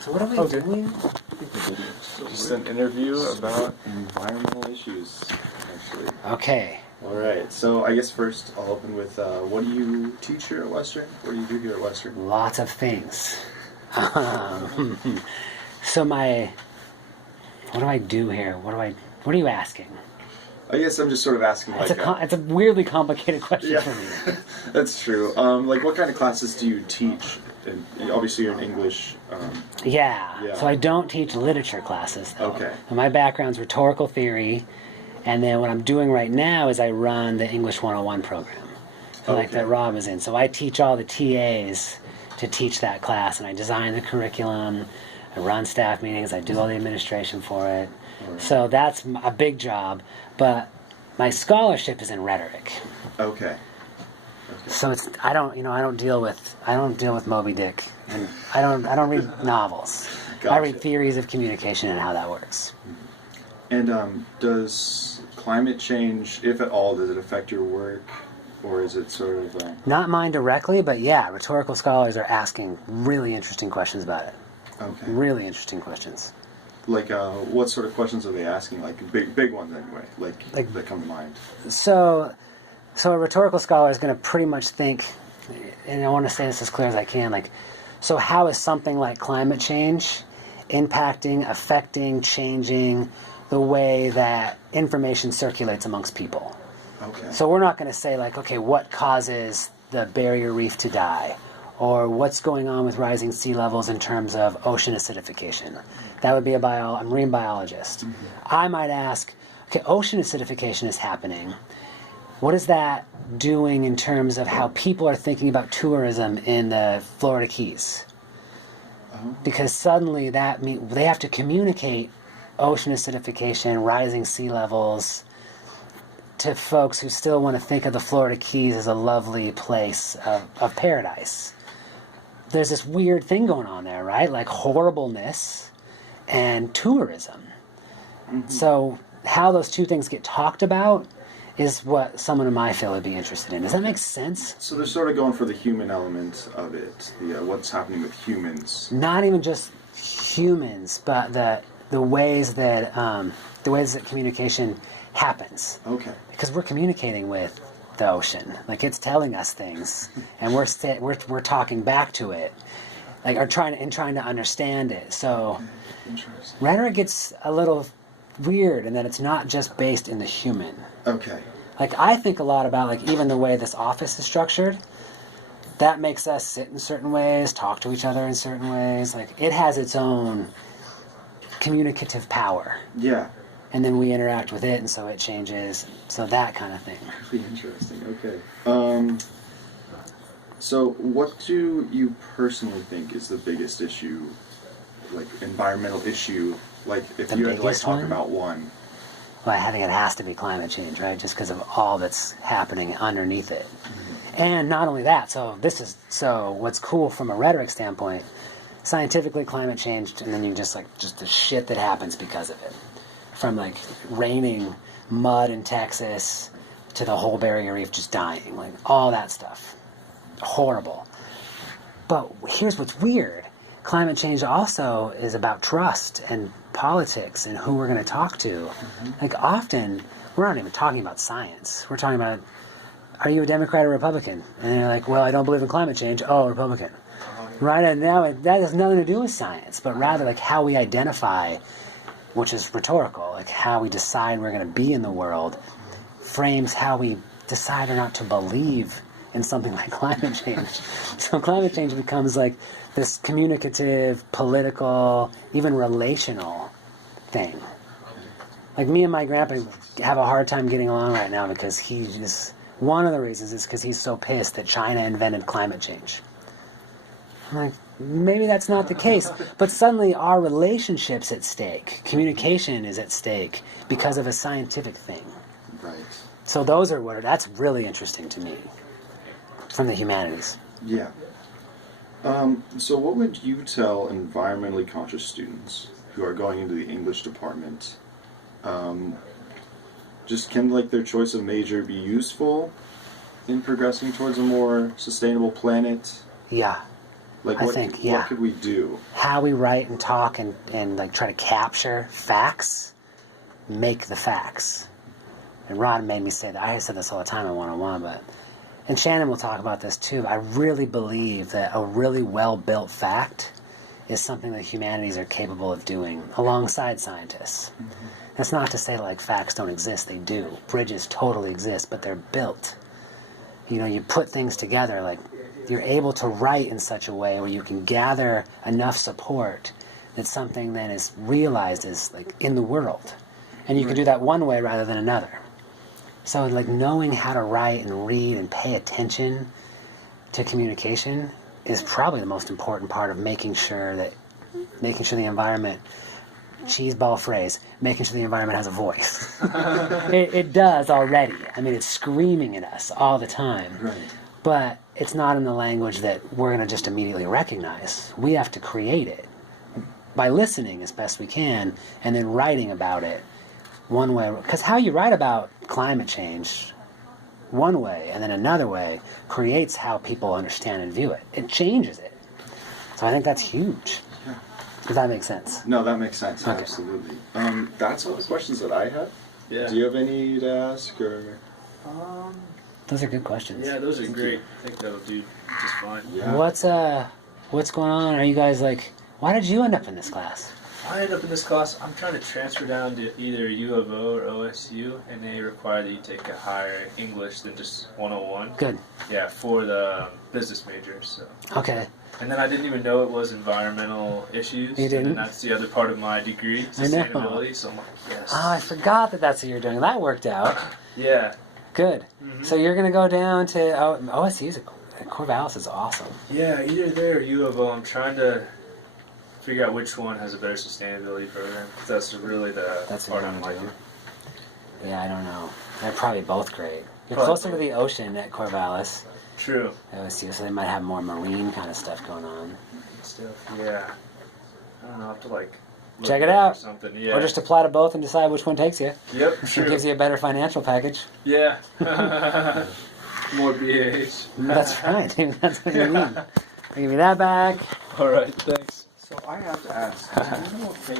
So what are we doing? Just an interview about environmental issues, actually. Okay. All right. So I guess first I'll open with, what do you teach here at Western? What do you do here at Western? Lots of things. So what do I do here? What are you asking? I guess I'm just sort of asking, It's a weirdly complicated question for me. That's true. Like, what kind of classes do you teach? And obviously, you're in English. Yeah. So I don't teach literature classes, though. Okay. And my background's rhetorical theory, and then what I'm doing right now is I run the English 101 program, like that Rob is in. So I teach all the TAs to teach that class, and I design the curriculum, I run staff meetings, I do all the administration for it. Right. So that's a big job, but my scholarship is in rhetoric. Okay. So I don't deal with Moby Dick, and I don't read novels. Gotcha. I read theories of communication and how that works. And does climate change, if at all, does it affect your work, or is it sort of not mine directly, but yeah, rhetorical scholars are asking really interesting questions about it. Okay. Really interesting questions. Like, what sort of questions are they asking? Like big ones, anyway. Like that come to mind. So a rhetorical scholar is going to pretty much think, and I want to say this as clear as I can, like, so how is something like climate change impacting, affecting, changing the way that information circulates amongst people? Okay. So we're not going to say, like, okay, what causes the barrier reef to die? Or what's going on with rising sea levels in terms of ocean acidification? That would be a marine biologist. Mm-hmm. I might ask, okay, ocean acidification is happening. What is that doing in terms of how people are thinking about tourism in the Florida Keys? Uh-huh. Because suddenly they have to communicate ocean acidification, rising sea levels, to folks who still want to think of the Florida Keys as a lovely place of paradise. There's this weird thing going on there, right? Like horribleness and tourism. Mm-hmm. So how those two things get talked about is what someone in my field would be interested in. Does that make sense? So they're sort of going for the human element of it, what's happening with humans. Not even just humans, but the ways that communication happens. Okay. Because we're communicating with the ocean, like it's telling us things, and we're talking back to it, like trying to understand it. So rhetoric gets a little weird in that it's not just based in the human. Okay. Like I think a lot about like even the way this office is structured. That makes us sit in certain ways, talk to each other in certain ways. Like it has its own communicative power. Yeah. And then we interact with it, and so it changes. So that kind of thing. Really interesting. Okay. So what do you personally think is the biggest issue, like environmental issue? Like if you had to talk about one. Well, I think it has to be climate change, right? Just because of all that's happening underneath it. Mm-hmm. And not only that, so what's cool from a rhetoric standpoint, scientifically climate change, and then you just the shit that happens because of it. From like raining mud in Texas to the whole barrier reef just dying, like all that stuff. Horrible. But here's what's weird. Climate change also is about trust and politics and who we're going to talk to. Mm-hmm. Like often, we're not even talking about science. We're talking about, are you a Democrat or Republican? And they're like, well, I don't believe in climate change. Oh, Republican. Right? And now that has nothing to do with science, but rather like how we identify, which is rhetorical, like how we decide we're going to be in the world, frames how we decide or not to believe in something like climate change. So climate change becomes like this communicative, political, even relational thing. Like me and my grandpa have a hard time getting along right now because one of the reasons is because he's so pissed that China invented climate change. I'm like, maybe that's not the case. But suddenly our relationship's at stake. Communication is at stake because of a scientific thing. Right. So that's really interesting to me from the humanities. Yeah. So what would you tell environmentally conscious students who are going into the English department? Just can their choice of major be useful in progressing towards a more sustainable planet? Yeah. Like, I what, think, yeah. what could we do? How we write and talk and like try to capture facts, make the facts. And Ron made me say that. I said this all the time in one-on-one, but and Shannon will talk about this too. I really believe that a really well-built fact is something that humanities are capable of doing alongside scientists. Mm-hmm. That's not to say like facts don't exist. They do. Bridges totally exist, but they're built. You know, you put things together, like you're able to write in such a way where you can gather enough support that something then is realized as like in the world. And you can do that one way rather than another. So like knowing how to write and read and pay attention to communication is probably the most important part of making sure the environment, cheeseball phrase, making sure the environment has a voice. It does already. I mean, it's screaming at us all the time. Right. But it's not in the language that we're going to just immediately recognize. We have to create it by listening as best we can and then writing about it one way. Because how you write about climate change one way and then another way creates how people understand and view it. It changes it. So I think that's huge. Yeah. Does that make sense? No, that makes sense. Okay. Absolutely. That's all the questions that I had. Yeah. Do you have any to ask or? Those are good questions. Yeah, those are great. I think that'll do just fine. Yeah. What's going on? Are you guys like, why did you end up in this class? I ended up in this class. I'm trying to transfer down to either U of O or OSU, and they require that you take a higher English than just 101. Good. Yeah, for the business majors. So. Okay. And then I didn't even know it was environmental issues. You didn't? And that's the other part of my degree, I know. sustainability. So I'm like, yes. Oh, I forgot that's what you're doing. That worked out. Yeah. Good. Mm-hmm. So you're going to go down to OSU's. Corvallis is awesome. Yeah, either there or U of O. I'm trying to figure out which one has a better sustainability program. That's really That's part what I'm I'm going to liking. do. Yeah, I don't know. They're probably both great. You're Probably. closer to the ocean at Corvallis. True. OSU, so they might have more marine kind of stuff going on. Stuff. Yeah. I don't know. I have to like look Check it up out. or something. Yeah. Or just apply to both and decide which one takes you. Yep. It True. gives you a better financial package. Yeah. More BAs. That's right. That's what you need. I'll give you that back. All right. Thanks. So I have to ask. Do you know if